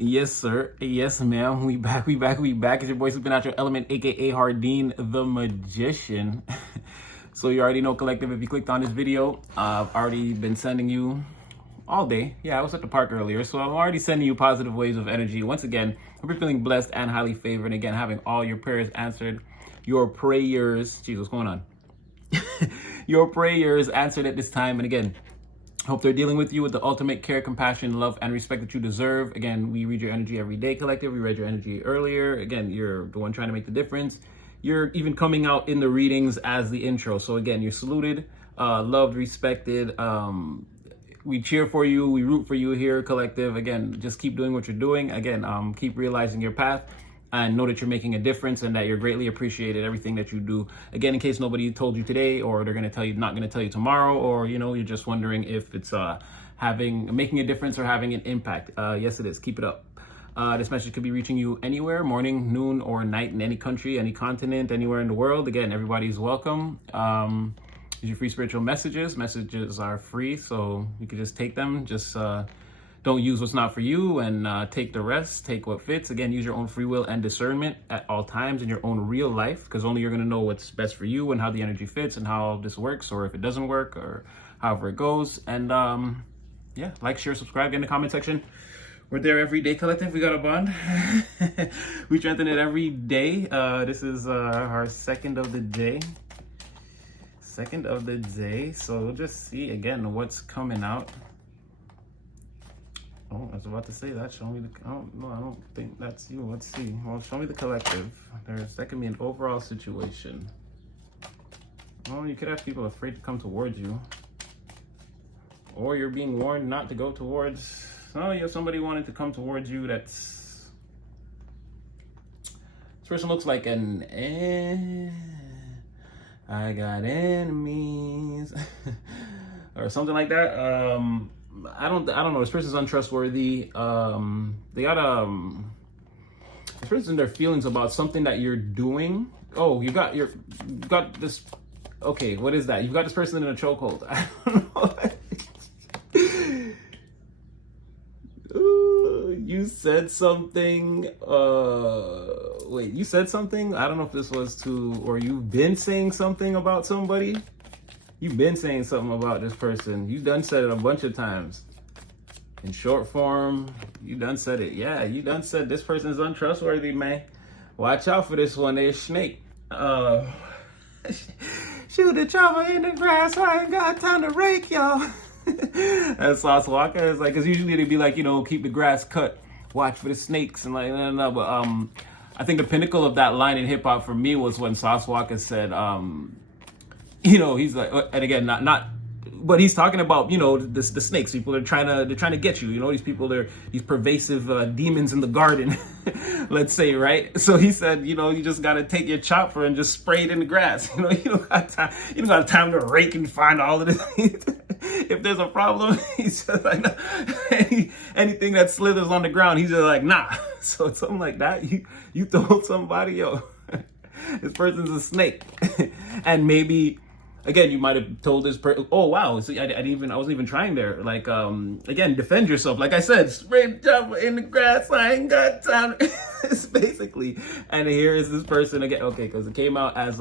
Yes, sir. Yes, ma'am. We back. It's your boy Supernatural Element, aka Hardeen the Magician. So you already know, collective, if you clicked on this video, I've already been sending you all day. Yeah, I was at the park earlier, so I'm already sending you positive waves of energy. Once again, hope you're feeling blessed and highly favored. Again, having all your prayers answered. Your prayers, jeez, what's going on? Your prayers answered at this time. And again, hope they're dealing with you with the ultimate care, compassion, love, and respect that you deserve. Again, we read your energy every day, collective. We read your energy earlier. Again, you're the one trying to make the difference. You're even coming out in the readings as the intro. So again, you're saluted, loved, respected. We cheer for you. We root for you here, collective. Again, just keep doing what you're doing. Again, keep realizing your path. And know that you're making a difference and that you're greatly appreciated, everything that you do. Again, in case nobody told you today, or they're going to tell you, not going to tell you tomorrow, or, you know, you're just wondering if it's making a difference or having an impact. Yes, it is. Keep it up. This message could be reaching you anywhere, morning, noon, or night, in any country, any continent, anywhere in the world. Again, everybody's welcome. These are free spiritual messages. Messages are free, so you can just take them. Just don't use what's not for you, and take the rest. Take what fits. Again, use your own free will and discernment at all times in your own real life, because only you're going to know what's best for you and how the energy fits and how this works, or if it doesn't work, or however it goes. And yeah, like, share, subscribe, get in the comment section. We're there every day, collective. We got a bond. We strengthen it every day. This is our second of the day. So we'll just see again what's coming out. Oh, I was about to say that. Show me the. Oh no, I don't think that's you. Let's see. Well, show me the collective. That can be an overall situation. Well, you could have people afraid to come towards you, or you're being warned not to go towards. Oh, you have somebody wanting to come towards you. This person looks like an. I got enemies, or something like that. I don't know. This person's untrustworthy. They got this person, their feelings about something that you're doing. Oh, you got this. Okay, what is that? You've got this person in a chokehold. I don't know. Ooh, you said something. Wait, you said something? I don't know if this was to, or you've been saying something about somebody. You've been saying something about this person. You done said it a bunch of times. In short form, you done said it. Yeah, you done said this person's untrustworthy, man. Watch out for this one. They're a snake. Shoot the chopper in the grass. I ain't got time to rake, y'all. That's Sauce Walker. It's like, because usually they'd be like, you know, keep the grass cut. Watch for the snakes and like, no. But I think the pinnacle of that line in hip hop for me was when Sauce Walker said, you know, he's like, and again, not, but he's talking about, you know, the snakes. People are trying to get you. You know, these people, they're these pervasive demons in the garden, let's say, right? So he said, you know, you just got to take your chopper and just spray it in the grass. You know, you don't got time. You don't got time to rake and find all of this. If there's a problem, he's just like, no. Anything that slithers on the ground, he's just like, nah. So it's something like that. You told somebody, yo, this person's a snake, and maybe. Again, you might have told this person, oh, wow, see, I wasn't even trying there. Like, again, defend yourself. Like I said, spray the chopper in the grass, I ain't got time. It's basically, and here is this person again. Okay, because it came out as,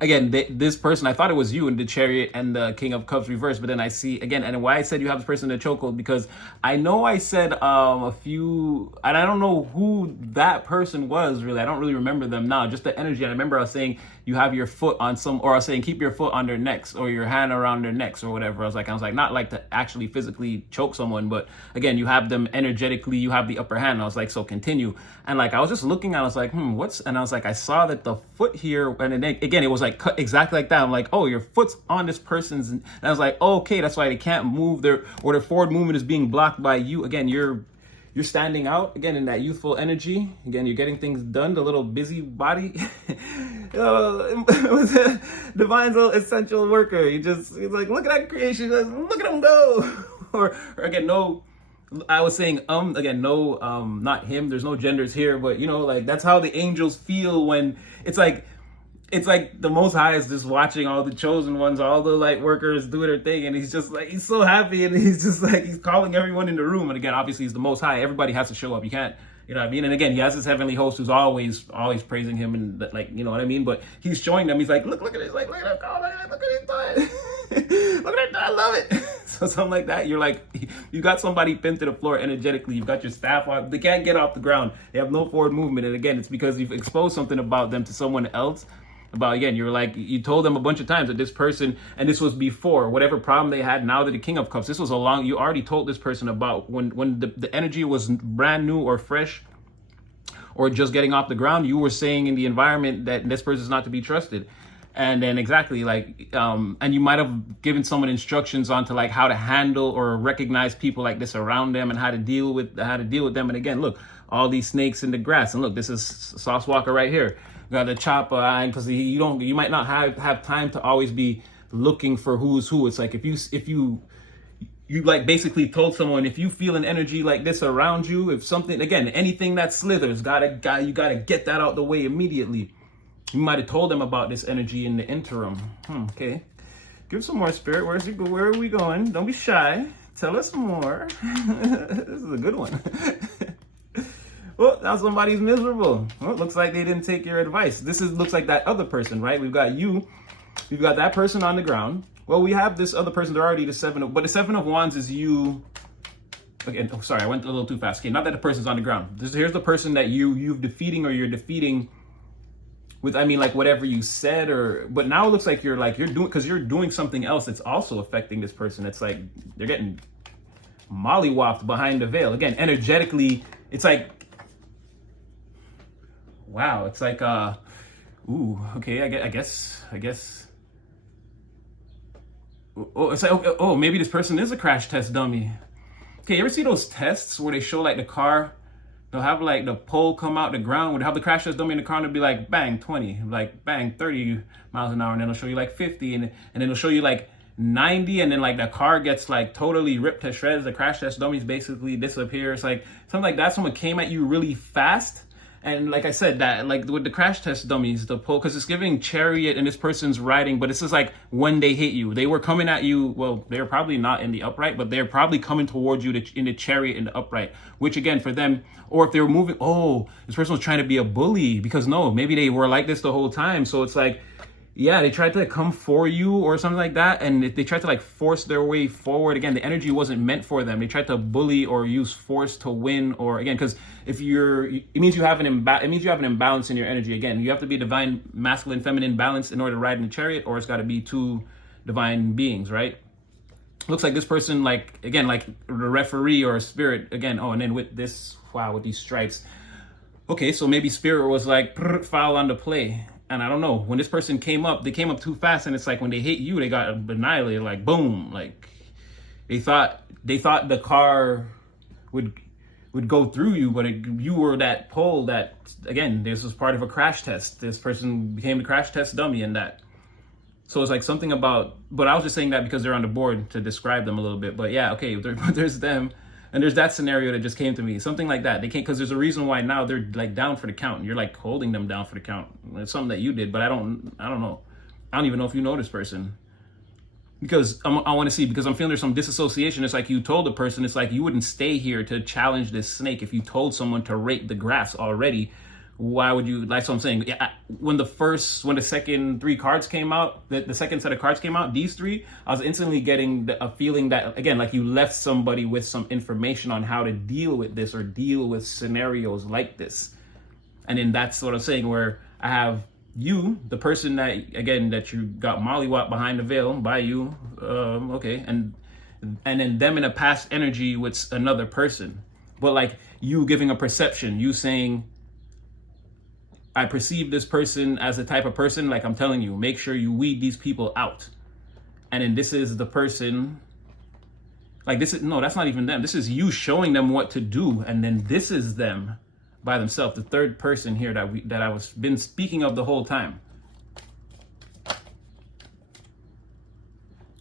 again, this person, I thought it was you in the Chariot and the King of Cups reverse, but then I see, again, and why I said you have this person in the chokehold, because I know I said a few, and I don't know who that person was, really. I don't really remember them now, just the energy. I remember I was saying, you have your foot on some, or I was saying keep your foot on their necks or your hand around their necks or whatever. I was like, not like to actually physically choke someone, but again, you have them energetically, you have the upper hand. I was like, so continue. And like, I was just looking, I was like, and I was like, I saw that the foot here, and then again, it was like cut exactly like that. I'm like, oh, your foot's on this person's, and I was like, okay, that's why they can't move their forward movement is being blocked by you. Again, you're standing out again in that youthful energy. Again, you're getting things done. The little busy body, Divine's little essential worker. He's like, look at that creation. Look at him go. or again, no. I was saying, again, no, not him. There's no genders here, but you know, like that's how the angels feel when it's like. it's like the Most High is just watching all the chosen ones, all the light workers do their thing, and he's just like, he's so happy, and he's just like, he's calling everyone in the room. And again, obviously, he's the Most High. Everybody has to show up. You can't, you know what I mean? And again, he has his heavenly host who's always praising him, and like, you know what I mean? But he's showing them. He's like, look at this, like, look at that, look at this, look at that, I love it. So something like that. You're like, you got somebody pinned to the floor energetically. You've got your staff on. They can't get off the ground. They have no forward movement. And again, it's because you've exposed something about them to someone else. About, again, you're like, you told them a bunch of times that this person, and this was before whatever problem they had. Now that the King of Cups, this was a long, you already told this person about when the energy was brand new or fresh or just getting off the ground. You were saying in the environment that this person is not to be trusted. And then exactly like, and you might have given someone instructions on to like how to handle or recognize people like this around them and how to deal with them. And again, look, all these snakes in the grass, and look, this is Sauce Walker right here. Got the chopper, because you might not have time to always be looking for who's who. It's like if you like basically told someone, if you feel an energy like this around you, if something, again, anything that slithers, you gotta get that out the way immediately. You might have told them about this energy in the interim. Okay, give some more, Spirit. Where are we going? Don't be shy. Tell us more. This is a good one. Well, now somebody's miserable. Well, it looks like they didn't take your advice. Looks like that other person, right? We've got that person on the ground. Well, we have this other person. They're already but the Seven of Wands is you. Okay, oh, sorry, I went a little too fast. Okay, not that the person's on the ground. Here's the person that you're defeating with, I mean, like whatever you said, but now it looks like you're doing something else that's also affecting this person. It's like they're getting mollywopped behind the veil. Again, energetically, it's like, wow, it's like, ooh, okay, I guess. Oh, it's like, oh, maybe this person is a crash test dummy. Okay, you ever see those tests where they show like the car? They'll have like the pole come out the ground, would have the crash test dummy in the car and it'll be like bang 20, like bang 30 miles an hour, and then it'll show you like 50, and then it'll show you like 90, and then like the car gets like totally ripped to shreds. The crash test dummies basically disappear. It's like something like that. Someone came at you really fast. And like I said, that like with the crash test dummies, the pole, because it's giving chariot and this person's riding, but it's just like when they hit you, they were coming at you. Well, they're probably not in the upright, but they're probably coming towards you in the chariot in the upright, which again for them, or if they were moving, oh, this person was trying to be a bully, because no, maybe they were like this the whole time. So it's like, yeah, they tried to come for you or something like that, and they tried to like force their way forward. Again, the energy wasn't meant for them. They tried to bully or use force to win, or again, because it means you have an imbalance in your energy. Again, you have to be divine, masculine, feminine balance in order to ride in the chariot, or it's got to be two divine beings, right? Looks like this person, like again, like the referee or a spirit again. Oh, and then with this, wow, with these stripes. Okay, so maybe spirit was like foul on the play. And I don't know, when this person came up, they came up too fast, and it's like when they hit you, they got annihilated, like boom, like they thought the car would go through you, but you were that pole that, again, this was part of a crash test. This person became the crash test dummy in that. So it's like something about, but I was just saying that because they're on the board to describe them a little bit. But yeah, okay, there's them. And there's that scenario that just came to me. Something like that. They can't, because there's a reason why now they're like down for the count. And you're like holding them down for the count. It's something that you did, but I don't know. I don't even know if you know this person. Because I want to see, because I'm feeling there's some disassociation. It's like you told the person, it's like you wouldn't stay here to challenge this snake if you told someone to rake the grass already. Why would you? That's what I'm saying. Yeah, when the second three cards came out, the second set of cards came out, these three, I was instantly getting a feeling that, again, like you left somebody with some information on how to deal with this or deal with scenarios like this. And then that's what I'm saying, where I have you, the person that, again, that you got mollywopped behind the veil by you, okay, and then them in a past energy with another person. But like you giving a perception, you saying, I perceive this person as the type of person, like I'm telling you, make sure you weed these people out. And then this is the person, like this is, no, that's not even them. This is you showing them what to do. And then this is them by themselves, the third person here that I was been speaking of the whole time.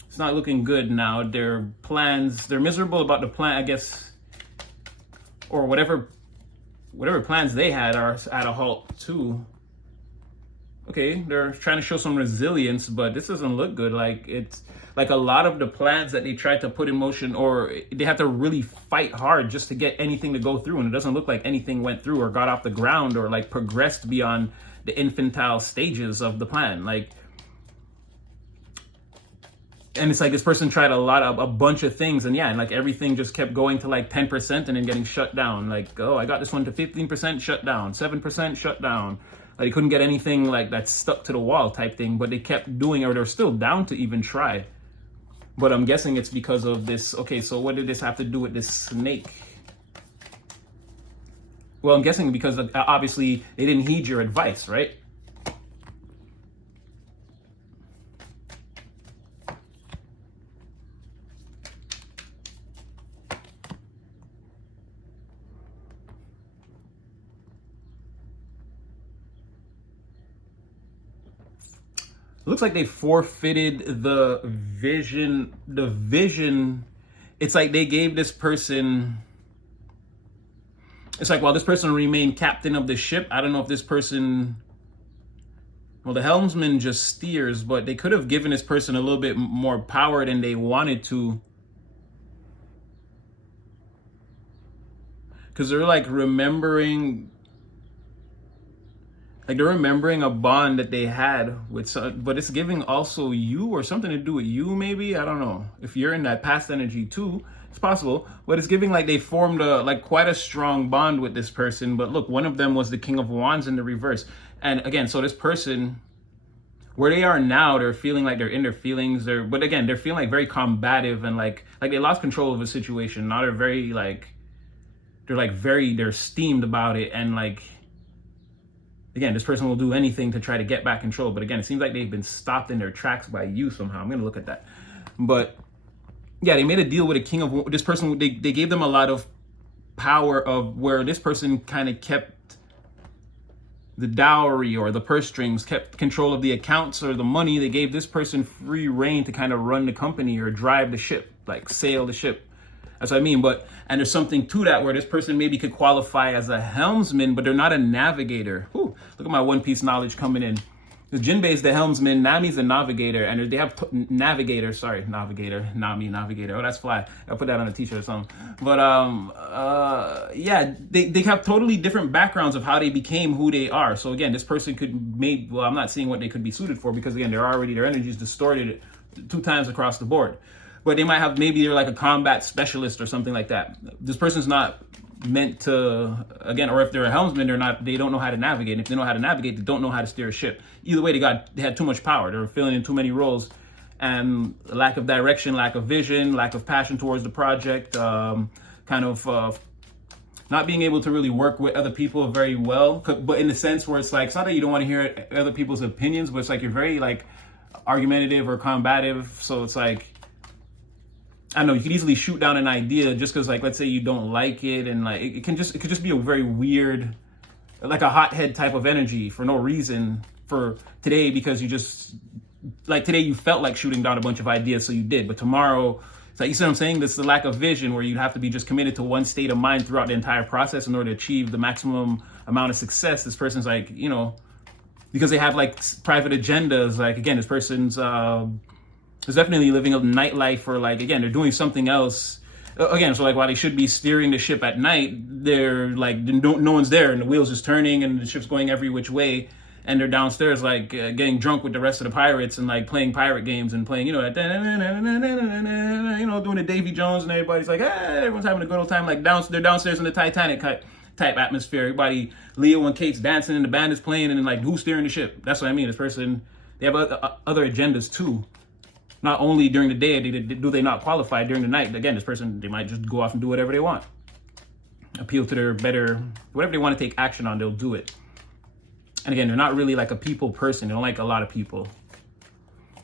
It's not looking good now. Their plans, they're miserable about the plan, I guess, or whatever plans they had are at a halt too. okay, they're trying to show some resilience, but this doesn't look good. Like, it's like a lot of the plans that they tried to put in motion, or they had to really fight hard just to get anything to go through, and it doesn't look like anything went through or got off the ground or like progressed beyond the infantile stages of the plan. Like, and it's like this person tried a bunch of things, and yeah, and like everything just kept going to like 10% and then getting shut down. Like, oh, I got this one to 15%, shut down, 7%, shut down. Like, they couldn't get anything like that stuck to the wall type thing, but they kept doing it, or they're still down to even try. But I'm guessing it's because of this. Okay, so what did this have to do with this snake? Well, I'm guessing because obviously they didn't heed your advice, right? Looks like they forfeited the vision. The vision, it's like they gave this person, it's like, while this person remained captain of the ship, I don't know if this person, well, the helmsman just steers, but they could have given this person a little bit more power than they wanted to. Because they're like remembering, like they're remembering a bond that they had with, but it's giving also you, or something to do with you, maybe. I don't know if you're in that past energy too. It's possible, but it's giving like they formed quite a strong bond with this person. But look, one of them was the King of Wands in the reverse. And again, so this person, where they are now, they're feeling like they're in their feelings. But again, they're feeling like very combative, and like they lost control of a situation. Now they're very they're steamed about it, and like, again, this person will do anything to try to get back control. But again, it seems like they've been stopped in their tracks by you somehow. I'm going to look at that. But yeah, they made a deal with a king of this person. They gave them a lot of power, of where this person kind of kept the dowry or the purse strings, kept control of the accounts or the money. They gave this person free reign to kind of run the company or drive the ship, like sail the ship. That's what I mean. And there's something to that, where this person maybe could qualify as a helmsman, but they're not a navigator. Whew, look at my One Piece knowledge coming in. Because Jinbei is the helmsman, Nami's the navigator, and they have navigator. Nami, navigator. Oh, that's fly. I'll put that on a t-shirt or something. But yeah, they have totally different backgrounds of how they became who they are. So again, this person could well, I'm not seeing what they could be suited for, because again, their energy is distorted 2 times across the board. But they might have, maybe they're like a combat specialist or something like that. This person's not meant to, again, or if they're a helmsman, they don't know how to navigate. And if they know how to navigate, they don't know how to steer a ship. Either way, they had too much power. They were filling in too many roles, and lack of direction, lack of vision, lack of passion towards the project, kind of not being able to really work with other people very well. But in the sense where it's like, it's not that you don't want to hear other people's opinions, but it's like you're very like argumentative or combative. So it's like, I don't know, you could easily shoot down an idea just because, like, let's say you don't like it, and like it could just be a very weird, like a hothead type of energy for no reason for today, because you just, like, today you felt like shooting down a bunch of ideas, so you did. But tomorrow, it's like, you see what I'm saying? This is the lack of vision, where you have to be just committed to one state of mind throughout the entire process in order to achieve the maximum amount of success. This person's like, you know, because they have like private agendas. Like, again, this person's is definitely living a nightlife, or like, again, they're doing something else. Again, so like, while they should be steering the ship at night, they're like, no one's there, and the wheel's just turning, and the ship's going every which way, and they're downstairs like getting drunk with the rest of the pirates, and like playing pirate games, and playing, you know, doing the Davy Jones, and everybody's like, everyone's having a good old time. Like they're downstairs in the Titanic type atmosphere. Everybody, Leo and Kate's dancing, and the band is playing, and then like, who's steering the ship? That's what I mean. This person, they have other agendas too. Not only during the day do they not qualify, during the night, again, this person, they might just go off and do whatever they want. Appeal to their better, whatever they want to take action on, they'll do it. And again, they're not really like a people person. They don't like a lot of people.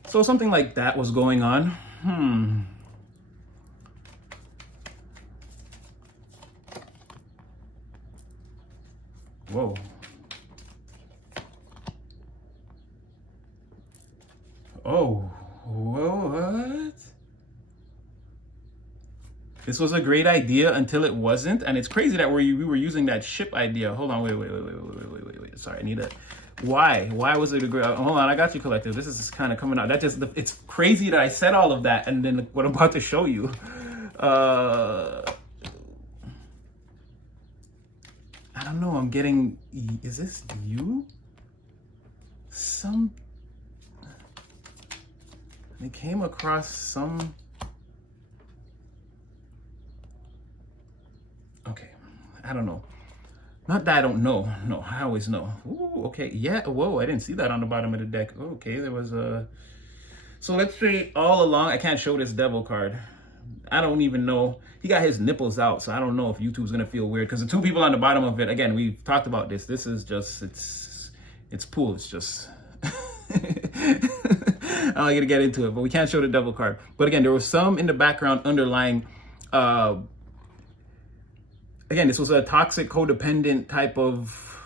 So something like that was going on. Whoa. Oh. What? This was a great idea until it wasn't, and it's crazy that we were using that ship idea. Hold on, wait. Sorry, I need to Why was it a great? Hold on, I got you, collective. This is kind of coming out. That just it's crazy that I said all of that, and then what I'm about to show you. I don't know. I'm getting. Is this you? They came across some. Okay, I don't know. Not that I don't know. No, I always know. Ooh, okay. Yeah. Whoa, I didn't see that on the bottom of the deck. Okay, there was a. So let's say all along, I can't show this devil card. I don't even know. He got his nipples out, so I don't know if YouTube's gonna feel weird because the two people on the bottom of it. Again, we've talked about this. This is just it's pool. It's just. I'm not gonna get into it, but we can't show the devil card. But again, there was some in the background underlying. Again, this was a toxic, codependent type of.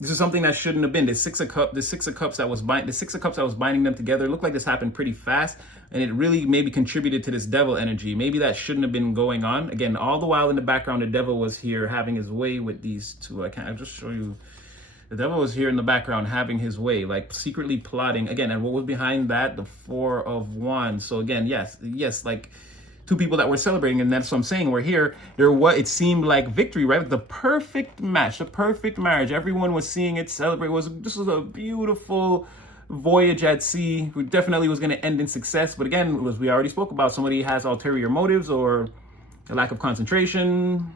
This is something that shouldn't have been. The six of cups that was binding them together. It looked like this happened pretty fast, and it really maybe contributed to this devil energy. Maybe that shouldn't have been going on. Again, all the while in the background, the devil was here having his way with these two. I'll just show you. The devil was here in the background having his way, like secretly plotting. Again, and what was behind that? The Four of Wands. So again, yes, like two people that were celebrating, and that's what I'm saying. We're here. It seemed like victory, right? The perfect match, the perfect marriage. Everyone was seeing it, celebrate. This was a beautiful voyage at sea. Who definitely was going to end in success. But again, as we already spoke about, somebody has ulterior motives or a lack of concentration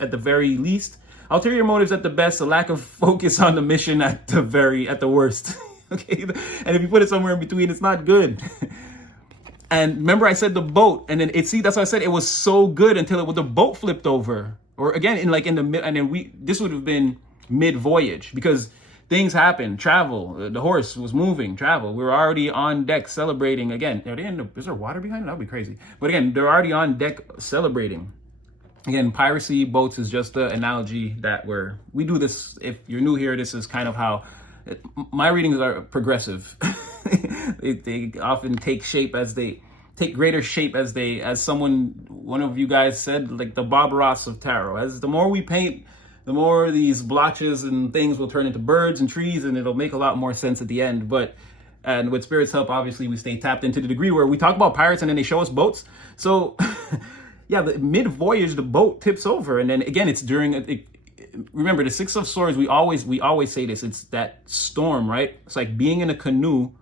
at the very least. Ulterior motives at the best, a lack of focus on the mission at the worst. Okay, and if you put it somewhere in between, it's not good. And remember, I said the boat, and then that's why I said it was so good until the boat flipped over, or again in the mid, and then this would have been mid voyage because things happen, travel. The horse was moving, travel. We were already on deck celebrating again. Is there water behind it? That would be crazy. But again, they're already on deck celebrating. Again, piracy boats is just the analogy that we do this. If you're new here, this is kind of how my readings are progressive. they often take greater shape as one of you guys said, like the Bob Ross of tarot. As the more we paint, the more these blotches and things will turn into birds and trees, and it'll make a lot more sense at the end. And with Spirit's help, obviously, we stay tapped into the degree where we talk about pirates and then they show us boats. So yeah, the mid-voyage, the boat tips over. And then again, it's remember, the Six of Swords, we always say this, it's that storm, right? It's like being in a canoe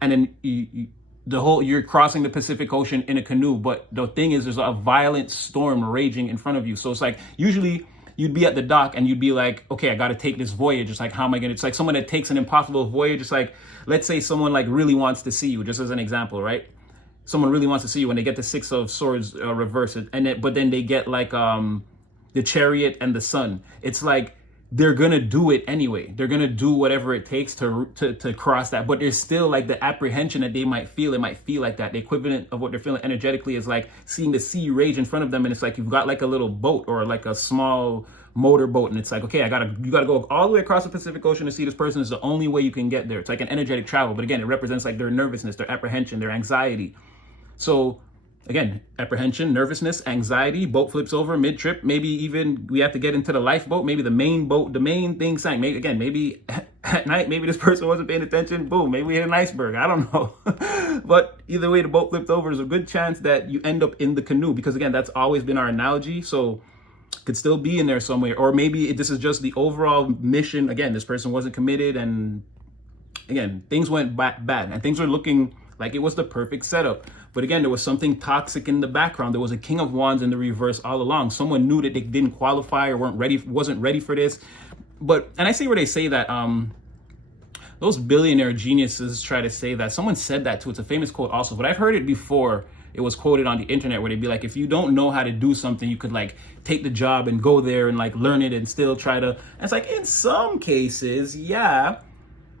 and then you're crossing the Pacific Ocean in a canoe. But the thing is, there's a violent storm raging in front of you. So it's like, usually you'd be at the dock and you'd be like, okay, I got to take this voyage. It's like, how am I going to, it's like someone that takes an impossible voyage. It's like, let's say someone like really wants to see you, just as an example, right? Someone really wants to see you when they get the Six of Swords reverse it, but then they get like the Chariot and the Sun. It's like they're gonna do it anyway. They're gonna do whatever it takes to cross that. But there's still like the apprehension that they might feel. It might feel like that. The equivalent of what they're feeling energetically is like seeing the sea rage in front of them, and it's like you've got like a little boat or like a small motor boat, and it's like, okay, you gotta go all the way across the Pacific Ocean to see this person. Is the only way you can get there. It's like an energetic travel, but again, it represents like their nervousness, their apprehension, their anxiety. So again, apprehension, nervousness, anxiety, boat flips over mid-trip. Maybe even we have to get into the lifeboat. Maybe the main thing sank. Maybe at night, maybe this person wasn't paying attention. Boom, maybe we hit an iceberg. I don't know. But either way, the boat flipped over. There's a good chance that you end up in the canoe because again, that's always been our analogy. So could still be in there somewhere. Or maybe this is just the overall mission. Again, this person wasn't committed and again, things went bad and things were looking like it was the perfect setup. But again, there was something toxic in the background. There was a King of Wands in the reverse all along. Someone knew that they didn't qualify or wasn't ready for this. And I see where they say that those billionaire geniuses try to say that. Someone said that too. It's a famous quote also, but I've heard it before. It was quoted on the internet where they'd be like, if you don't know how to do something, you could like take the job and go there and like learn it and still try to. And it's like in some cases, yeah.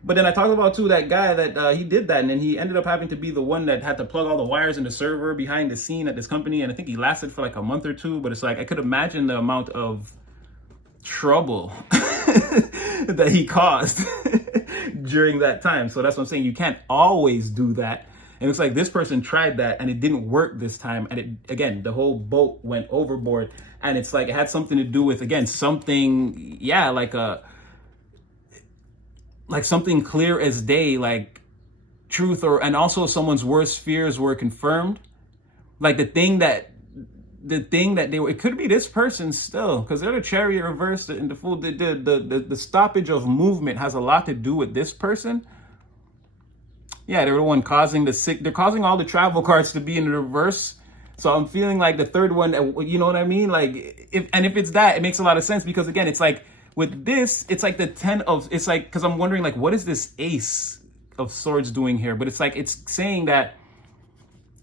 But then I talked about too that guy that he did that, and then he ended up having to be the one that had to plug all the wires in the server behind the scene at this company, and I think he lasted for like a month or two. But it's like I could imagine the amount of trouble that he caused during that time. So that's what I'm saying. You can't always do that. And it's like this person tried that and it didn't work this time. And again, the whole boat went overboard. And it's like it had something to do with, again, something, yeah, like like something clear as day, like truth, or and also someone's worst fears were confirmed. Like the thing that they were, it could be this person still, because they're the chariot reversed in the full. The stoppage of movement has a lot to do with this person. Yeah, they're the one causing the sick. They're causing all the travel cards to be in the reverse. So I'm feeling like the third one, you know what I mean? Like, if it's that, it makes a lot of sense, because again, it's like with this, it's like the 10 of, it's like, because I'm wondering like, what is this Ace of Swords doing here? But it's like, it's saying that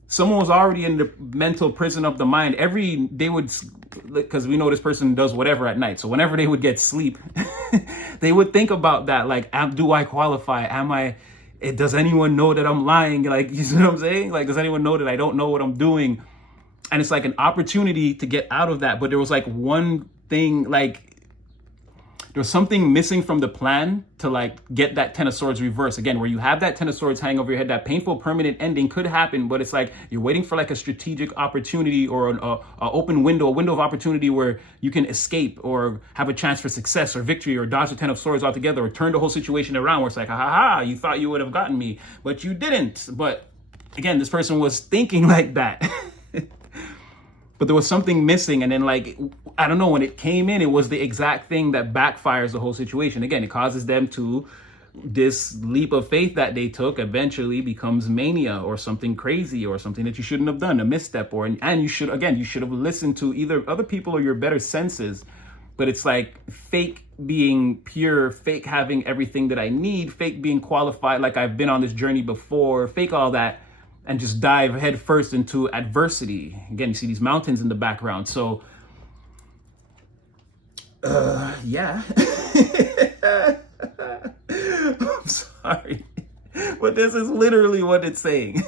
someone was already in the mental prison of the mind. They would, because we know this person does whatever at night. So whenever they would get sleep, they would think about that. Like, do I qualify? Does anyone know that I'm lying? Like, you see what I'm saying? Like, does anyone know that I don't know what I'm doing? And it's like an opportunity to get out of that. But there was like one thing, like, there was something missing from the plan to like get that 10 of Swords reverse. Again, where you have that 10 of Swords hanging over your head, that painful permanent ending could happen, but it's like you're waiting for like a strategic opportunity or an open window, a window of opportunity where you can escape or have a chance for success or victory, or dodge the 10 of Swords altogether, or turn the whole situation around where it's like, ha ha ha, you thought you would have gotten me, but you didn't. But again, this person was thinking like that. But there was something missing. And then like, I don't know, when it came in, it was the exact thing that backfires the whole situation. Again, it causes them to, this leap of faith that they took eventually becomes mania or something crazy or something that you shouldn't have done, a misstep, and you should have listened to either other people or your better senses. But it's like fake being pure, fake having everything that I need, fake being qualified, like I've been on this journey before, fake all that, and just dive head first into adversity. Again, you see these mountains in the background. So, yeah. I'm sorry, but this is literally what it's saying.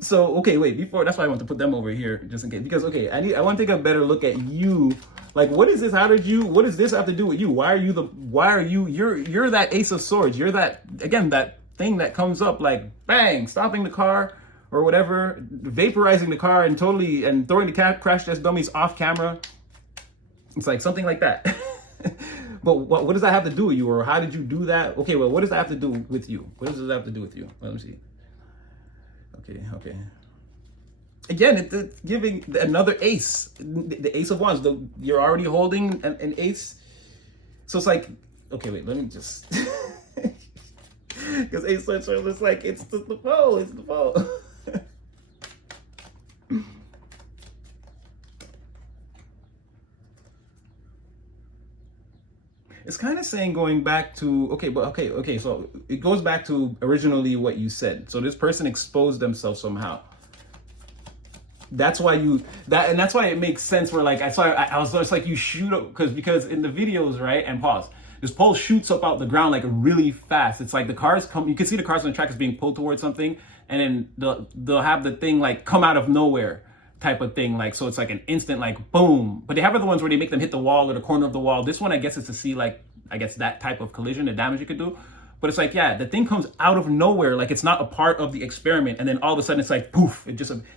So, okay, wait, that's why I want to put them over here, just in case, because, okay, I want to take a better look at you. Like, what is this? What does this have to do with you? You're that Ace of Swords. You're that, again, that thing that comes up like bang, stopping the car or whatever, vaporizing the car and throwing the crash test dummies off camera. It's like something like that. But what does that have to do with you, or how did you do that? Okay, well, what does that have to do with you? What does that have to do with you? Let me see. Okay. Again, it's giving another ace, the Ace of Wands. You're already holding an ace, so it's like, okay, wait, let me just. Because Ace of Swords is like, it's the foe, it's the foe. It's kind of saying, going back to, okay, so it goes back to originally what you said. So this person exposed themselves somehow. That's why that's why it makes sense where like, I was just like, you shoot up, because in the videos, right, and pause. This pole shoots up out the ground like really fast. It's like the cars come, you can see the cars on the track is being pulled towards something, and then they'll have the thing like come out of nowhere type of thing. Like, so it's like an instant like boom. But they have other ones where they make them hit the wall or the corner of the wall. This one, I guess, is to see like, I guess that type of collision, the damage it could do. But it's like, yeah, the thing comes out of nowhere. Like, it's not a part of the experiment. And then all of a sudden it's like, poof,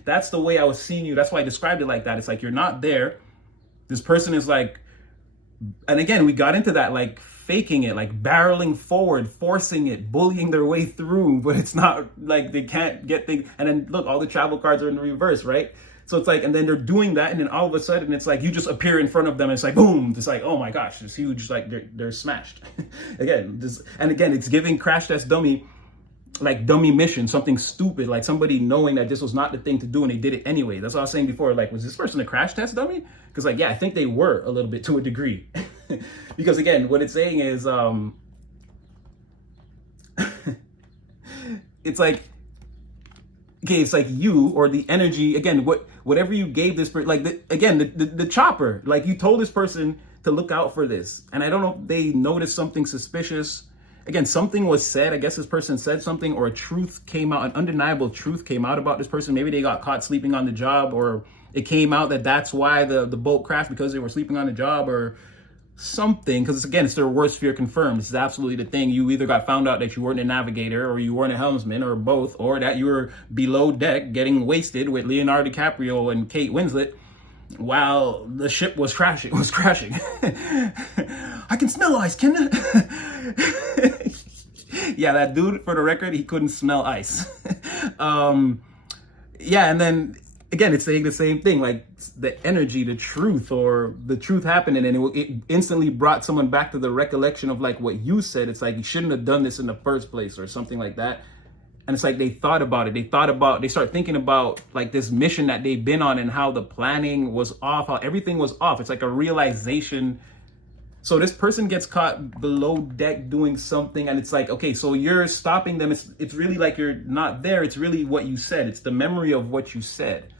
that's the way I was seeing you. That's why I described it like that. It's like, you're not there. This person is like, and again, we got into that, like faking it, like barreling forward, forcing it, bullying their way through, but it's not like they can't get things. And then look, all the travel cards are in the reverse, right? So it's like, and then they're doing that, and then all of a sudden it's like you just appear in front of them, and it's like boom, it's like, oh my gosh, it's huge, like they're smashed. Again, it's giving crash test dummy, like dummy mission, something stupid, like somebody knowing that this was not the thing to do and they did it anyway. That's what I was saying before, like, was this person a crash test dummy? Because like, yeah, I think they were a little bit, to a degree. Because again, what it's saying is it's like, okay, it's like you, or the energy, again, whatever you gave this person, like the chopper, like you told this person to look out for this, and I don't know if they noticed something suspicious. Again, something was said. I guess this person said something, or a truth came out, an undeniable truth came out about this person. Maybe they got caught sleeping on the job, or it came out that that's why the boat crashed, because they were sleeping on the job, or something. Because again, it's their worst fear confirmed. This is absolutely the thing. You either got found out that you weren't a navigator, or you weren't a helmsman, or both, or that you were below deck getting wasted with Leonardo DiCaprio and Kate Winslet while the ship was crashing. I can smell ice, can I? Yeah, that dude, for the record, he couldn't smell ice. Yeah, and then again, it's saying the same thing, like the energy, the truth, or the truth happening, and it instantly brought someone back to the recollection of like what you said. It's like you shouldn't have done this in the first place, or something like that. And it's like they thought about it. They start thinking about like this mission that they've been on and how the planning was off, how everything was off. It's like a realization. So this person gets caught below deck doing something, and it's like, okay, so you're stopping them. It's really like you're not there. It's really what you said. It's the memory of what you said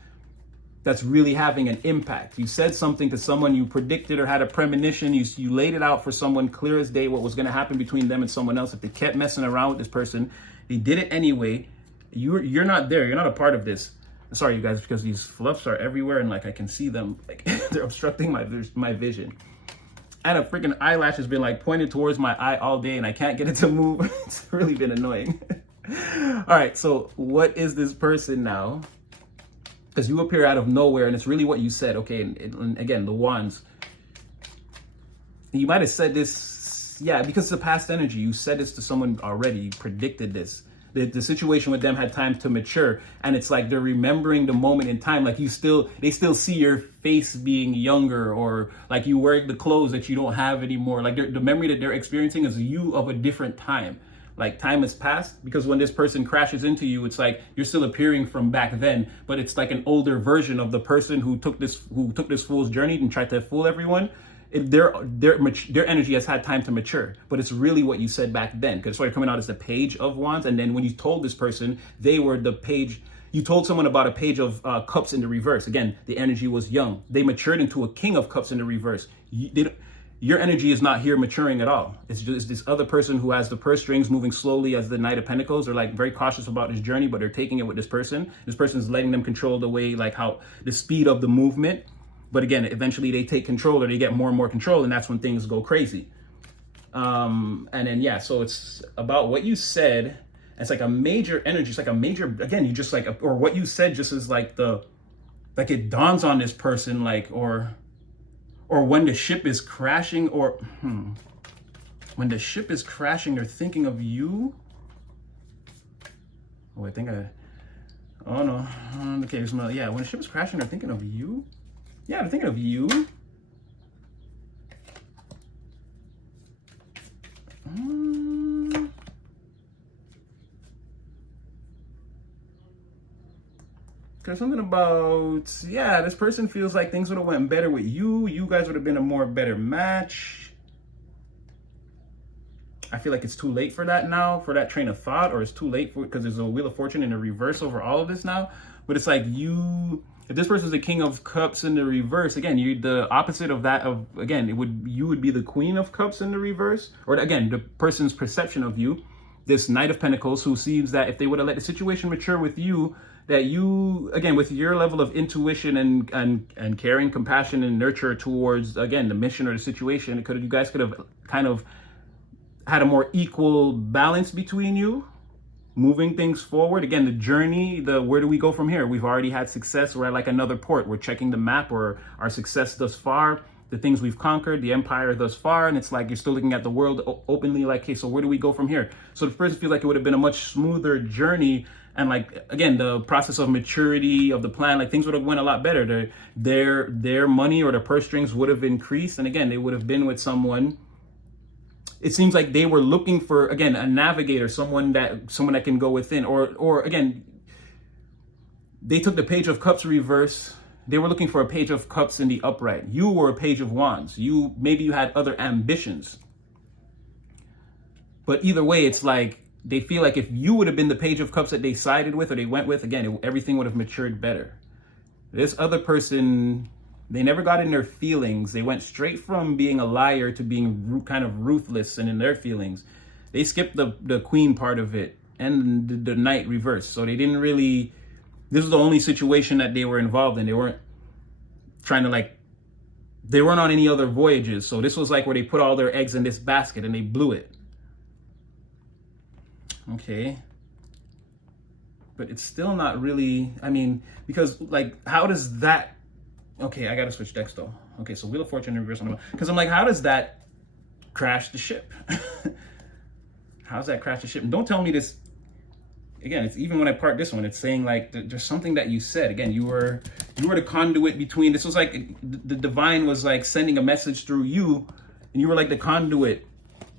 that's really having an impact. You said something to someone, you predicted or had a premonition, you laid it out for someone clear as day what was going to happen between them and someone else. If they kept messing around with this person, they did it anyway. You're not there. You're not a part of this. Sorry, you guys, because these fluffs are everywhere and like I can see them. Like they're obstructing my vision. And a freaking eyelash has been like pointed towards my eye all day and I can't get it to move. It's really been annoying. All right, so what is this person now? Because you appear out of nowhere and it's really what you said. Okay, and again, the wands. You might have said this, yeah, because it's a past energy. You said this to someone already. You predicted this. The situation with them had time to mature, and it's like they're remembering the moment in time. Like they still see your face being younger, or like you wearing the clothes that you don't have anymore. Like the memory that they're experiencing is you of a different time. Like time has passed, because when this person crashes into you, it's like you're still appearing from back then, but it's like an older version of the person who took this fool's journey and tried to fool everyone. Their energy has had time to mature, but it's really what you said back then, because it's why you're coming out as the Page of Wands. And then when you told this person, they were the page. You told someone about a Page of Cups in the reverse. Again, the energy was young. They matured into a King of Cups in the reverse. Your energy is not here maturing at all. It's just this other person who has the purse strings moving slowly as the Knight of Pentacles. They're like very cautious about this journey, but they're taking it with this person. This person is letting them control the way, like how the speed of the movement. But again, eventually they take control, or they get more and more control, and that's when things go crazy. And then, yeah, so it's about what you said. It's like a major energy. It's like a major, again, you just like, or what you said just is like like it dawns on this person, like, or when the ship is crashing, or when the ship is crashing, they're thinking of you. Oh, oh no. Okay, yeah, when the ship is crashing, they're thinking of you. Yeah, I'm thinking of you. There's something about, yeah, this person feels like things would have went better with you. You guys would have been a more better match. I feel like it's too late for that now, for that train of thought, or it's too late for, because there's a Wheel of Fortune in the reverse over all of this now. But it's like if this person's the King of Cups in the reverse, again, you're the opposite of that. You would be the Queen of Cups in the reverse, or again, the person's perception of you, this Knight of Pentacles, who sees that if they would have let the situation mature with you, that you, again, with your level of intuition and caring, compassion, and nurture towards, again, the mission or the situation, you guys could have kind of had a more equal balance between you, moving things forward. Again, the journey, where do we go from here? We've already had success. We're at like another port. We're checking the map, or our success thus far, the things we've conquered, the empire thus far. And it's like you're still looking at the world openly, like, hey, so where do we go from here? So the person feels like it would have been a much smoother journey. And like, again, the process of maturity of the plan, like things would have went a lot better. Their money or their purse strings would have increased. And again, they would have been with someone. It seems like they were looking for, again, a navigator, someone that can go within, or again, they took the Page of Cups reverse. They were looking for a Page of Cups in the upright. You were a Page of Wands. Maybe you had other ambitions. But either way, it's like they feel like if you would have been the Page of Cups that they sided with or they went with, again, everything would have matured better. This other person, they never got in their feelings. They went straight from being a liar to being kind of ruthless and in their feelings. They skipped the Queen part of it and the Knight reverse. So they didn't really, this was the only situation that they were involved in. They weren't trying to they weren't on any other voyages. So this was like where they put all their eggs in this basket and they blew it. Okay. But it's still not really, I mean, because like, how does that, okay, I gotta switch decks though. Okay, so Wheel of Fortune in reverse, because I'm like, how does that crash the ship? How's that crash the ship? And don't tell me this. Again, it's even when I part this one, it's saying like there's something that you said. Again, you were the conduit between. This was like the divine was like sending a message through you, and you were like the conduit.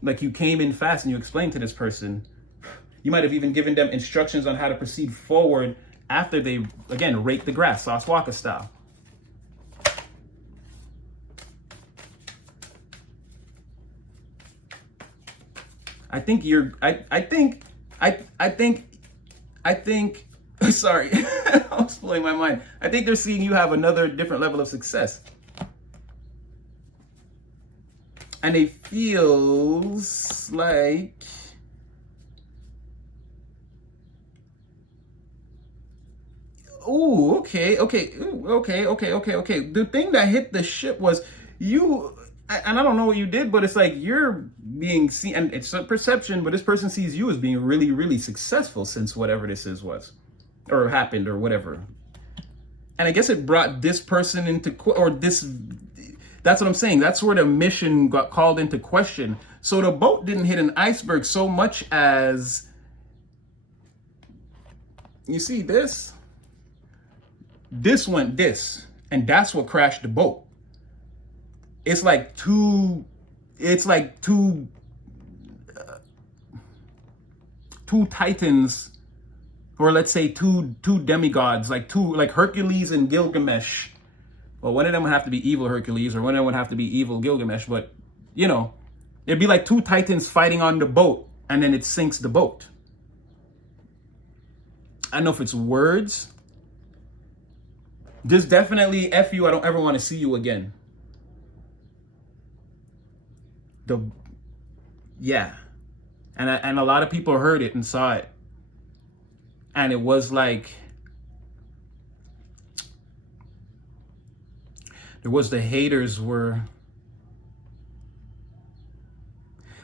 Like you came in fast and you explained to this person. You might have even given them instructions on how to proceed forward after they, again, rake the grass, Sauce Walker style. I think you're, I think, sorry, I was blowing my mind. I think they're seeing you have another different level of success. And it feels like, ooh, okay. The thing that hit the ship was you, and I don't know what you did, but it's like you're being seen, and it's a perception, but this person sees you as being really, really successful since whatever this was, or happened, or whatever. And I guess it brought this person into, or this, that's what I'm saying. That's where the mission got called into question. So the boat didn't hit an iceberg so much as, you see this? This went this, and that's what crashed the boat. It's like two titans, or let's say two demigods, like Hercules and Gilgamesh. Well, one of them would have to be evil Hercules, or one of them would have to be evil Gilgamesh, but you know, it'd be like two titans fighting on the boat, and then it sinks the boat. I don't know if it's words. Just definitely F you, I don't ever want to see you again. Yeah. And a lot of people heard it and saw it. And it was like, there was the haters were,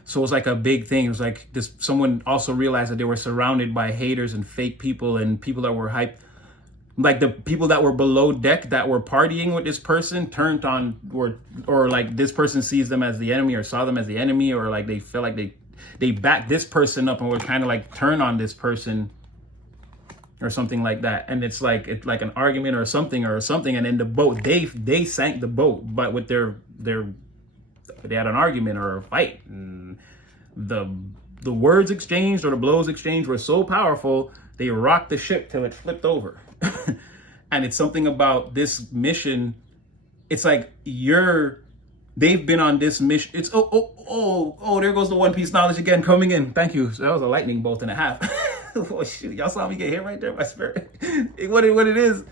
so it was like a big thing. It was like this, someone also realized that they were surrounded by haters and fake people and people that were hyped. Like the people that were below deck that were partying with this person turned on, or like this person sees them as the enemy or saw them as the enemy, or like they feel like they backed this person up and were kind of like turn on this person or something like that. And it's like an argument or something, and then the boat, they sank the boat, but with they had an argument or a fight. And the words exchanged or the blows exchanged were so powerful, they rocked the ship till it flipped over. And it's something about this mission. It's like they've been on this mission. It's there goes the One Piece knowledge again coming in. Thank you. So that was a lightning bolt and a half. Oh shoot, y'all saw me get hit right there, my spirit. What it is,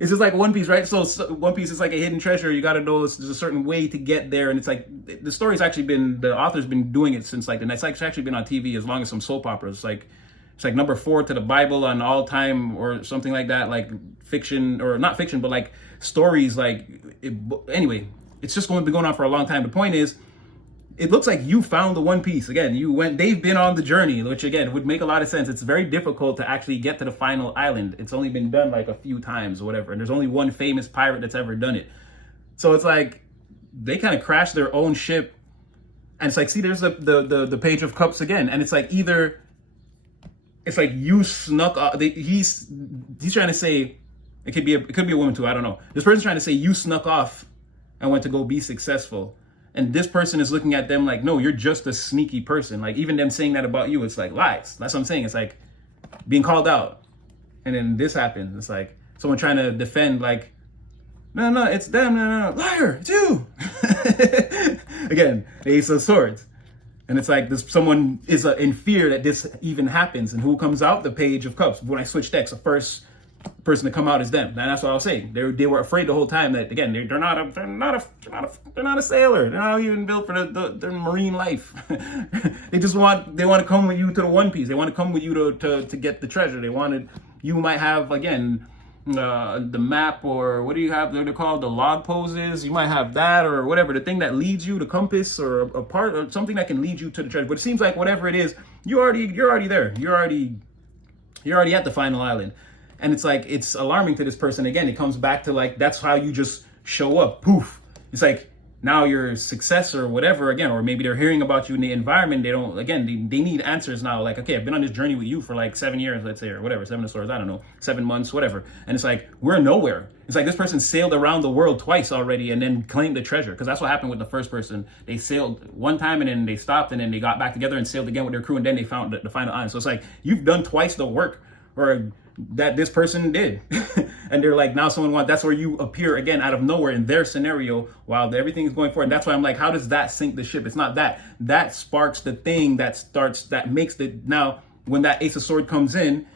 it's just like One Piece, right? So One Piece is like a hidden treasure. You got to know there's a certain way to get there, and it's like the story's actually been, the author's been doing it since like, and it's actually been on TV as long as some soap operas. It's like number 4 to the Bible on all time or something like that, like fiction, or not fiction, but like stories. Anyway, it's just going to be going on for a long time. The point is, it looks like you found the One Piece. Again, they've been on the journey, which again would make a lot of sense. It's very difficult to actually get to the final island. It's only been done like a few times or whatever. And there's only one famous pirate that's ever done it. So it's like they kind of crashed their own ship. And it's like, see, there's the Page of Cups again. And it's like either, it's like you snuck off. He's trying to say, it could be a woman too, I don't know. This person's trying to say you snuck off and went to go be successful. And this person is looking at them like, no, you're just a sneaky person. Like even them saying that about you, it's like lies. That's what I'm saying. It's like being called out. And then this happens. It's like someone trying to defend, like, no, it's them. No, liar, it's you. Again, the Ace of Swords. And it's like someone is in fear that this even happens. And who comes out? The Page of Cups. When I switch decks, the first person to come out is them. And that's what I was saying. They were afraid the whole time that, again, they're not a sailor. They're not even built for the marine life. They want to come with you to the One Piece. They want to come with you to get the treasure. You might have, again, the map, or what do you have? They're called the log poses. You might have that, or whatever, the thing that leads you, the compass, or a part, or something that can lead you to the treasure. But it seems like whatever it is, you're already there. You're already at the final island. And it's like, it's alarming to this person. Again, it comes back to like, that's how you just show up. Poof. It's like, now your success or whatever, again, or maybe they're hearing about you in the environment. They don't, again, they need answers now. Like, okay, I've been on this journey with you for like 7 years, let's say, or whatever, 7 of swords, I don't know, 7 months, whatever. And it's like, we're nowhere. It's like this person sailed around the world twice already and then claimed the treasure. Because that's what happened with the first person. They sailed one time and then they stopped and then they got back together and sailed again with their crew. And then they found the final island. So it's like, you've done twice the work or that this person did. And they're like, now someone wants, that's where you appear again out of nowhere in their scenario while everything is going forward. And that's why I'm like, how does that sink the ship? It's not that. That sparks the thing that starts, that makes the, now when that Ace of Sword comes in,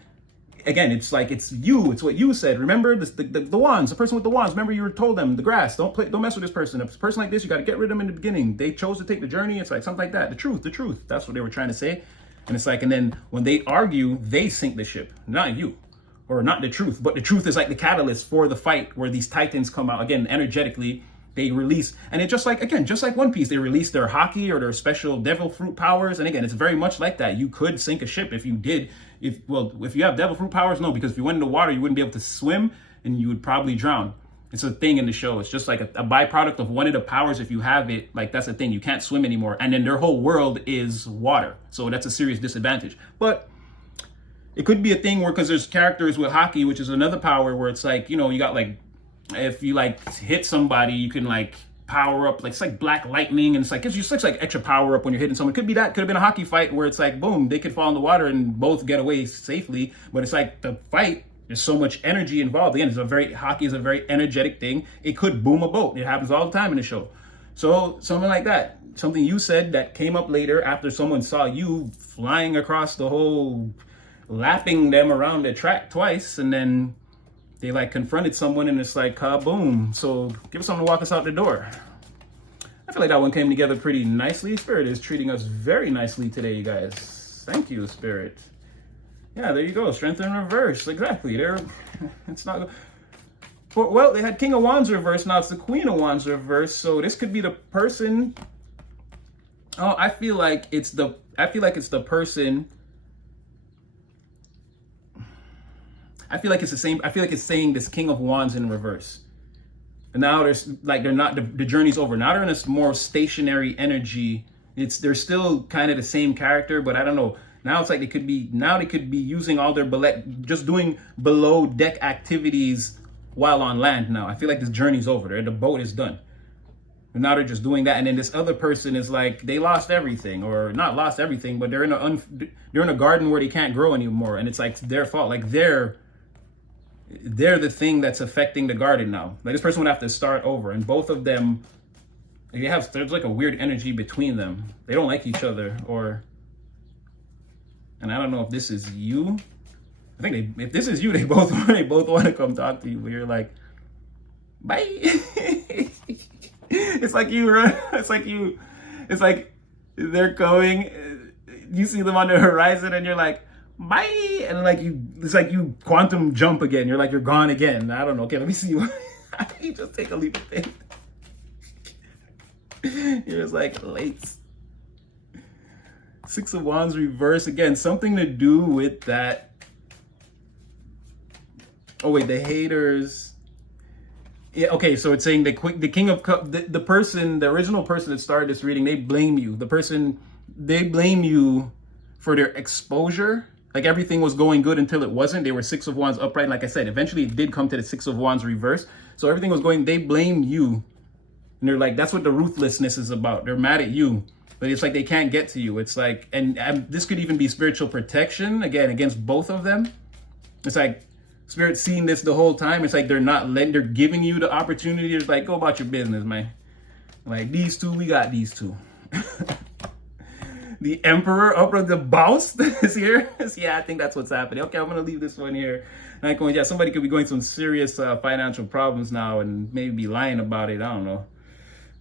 again, it's like, it's you, it's what you said. Remember the wands, the person with the wands, remember you were told them, the grass, don't mess with this person. If it's a person like this, you got to get rid of them in the beginning. They chose to take the journey. It's like something like that. The truth. That's what they were trying to say. And it's like, and then when they argue, they sink the ship, not you. Or not the truth, but the truth is like the catalyst for the fight where these titans come out again energetically. They release, and it just like, again, just like One Piece, they release their haki or their special devil fruit powers. And again, it's very much like that. You could sink a ship if you did. If you have devil fruit powers, no, because if you went in the water, you wouldn't be able to swim and you would probably drown. It's a thing in the show. It's just like a byproduct of one of the powers. If you have it, like that's a thing. You can't swim anymore, and then their whole world is water. So that's a serious disadvantage. But it could be a thing where, because there's characters with haki, which is another power where it's like, you know, you got like, if you like hit somebody, you can like power up, like it's like black lightning, and it's like, it just looks like extra power up when you're hitting someone. It could be that, could have been a hockey fight where it's like, boom, they could fall in the water and both get away safely. But it's like the fight, there's so much energy involved. Again, hockey is a very energetic thing. It could boom a boat. It happens all the time in the show. So something like that, something you said that came up later after someone saw you flying across the whole, lapping them around the track twice, and then they like confronted someone and it's like kaboom. So give us something to walk us out the door. I feel like that one came together pretty nicely. Spirit is treating us very nicely today, you guys. Thank you, Spirit. Yeah, there you go. Strength in reverse. Exactly. There. It's not. Well, they had King of Wands reverse. Now it's the Queen of Wands reverse. So this could be the person. Oh, I feel like it's the person. I feel like it's the same. I feel like it's saying this King of Wands in reverse. And now there's like, they're not, the journey's over. Now they're in this more stationary energy. They're still kind of the same character, but I don't know. Now it's like they could be using all their just doing below deck activities while on land now. I feel like this journey's over. The boat is done. And now they're just doing that. And then this other person is like, they lost everything, or not lost everything, but they're in a garden where they can't grow anymore. And it's like their fault. Like they're the thing that's affecting the garden now. Like this person would have to start over, and both of them, there's like a weird energy between them. They don't like each other, and I don't know if this is you. I think if this is you, they both want to come talk to you. But you're like, bye. It's like you, right? It's like they're going. You see them on the horizon, and you're like, bye, and like it's like you quantum jump again. You're like, you're gone again. I don't know. Okay, let me see you. You just take a leap of faith. You're just like late. Six of Wands reverse again. Something to do with that. Oh wait, the haters. Yeah. Okay, so it's saying the King of Cups. The original person that started this reading, they blame you. They blame you for their exposure. Like everything was going good until it wasn't. They were Six of Wands upright. And like I said, eventually it did come to the Six of Wands reverse. So everything was going, they blame you. And they're like, that's what the ruthlessness is about. They're mad at you, but it's like they can't get to you. It's like, and this could even be spiritual protection, again, against both of them. It's like Spirit seeing this the whole time. It's like they're giving you the opportunity to like, go about your business, man. Like these two, we got these two. The Emperor up the boss is here. Yeah, I think that's what's happening. Okay, I'm going to leave this one here. Yeah, somebody could be going through some serious financial problems now and maybe be lying about it. I don't know.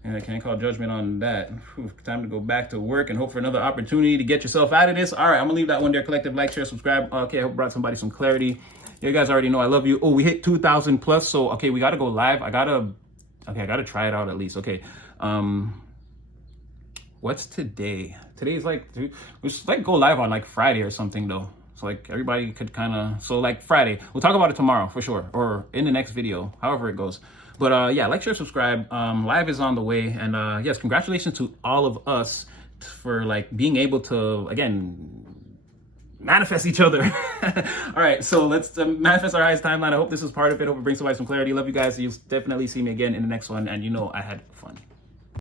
And I can't call judgment on that. Whew, time to go back to work and hope for another opportunity to get yourself out of this. All right, I'm going to leave that one there. Collective, like, share, subscribe. Okay, I hope I brought somebody some clarity. You guys already know I love you. Oh, we hit 2,000 plus. So, okay, we got to go live. I got to try it out at least. Okay. What's today? Today's like, we should like go live on like Friday or something though. So like everybody could kind of, so like Friday, we'll talk about it tomorrow for sure, or in the next video, however it goes. But yeah, like, share, subscribe. Live is on the way, and yes, congratulations to all of us for like being able to again manifest each other. All right, so let's manifest our highest timeline. I hope this was part of it. Hope it brings somebody some clarity. Love you guys. You'll definitely see me again in the next one, and you know I had fun.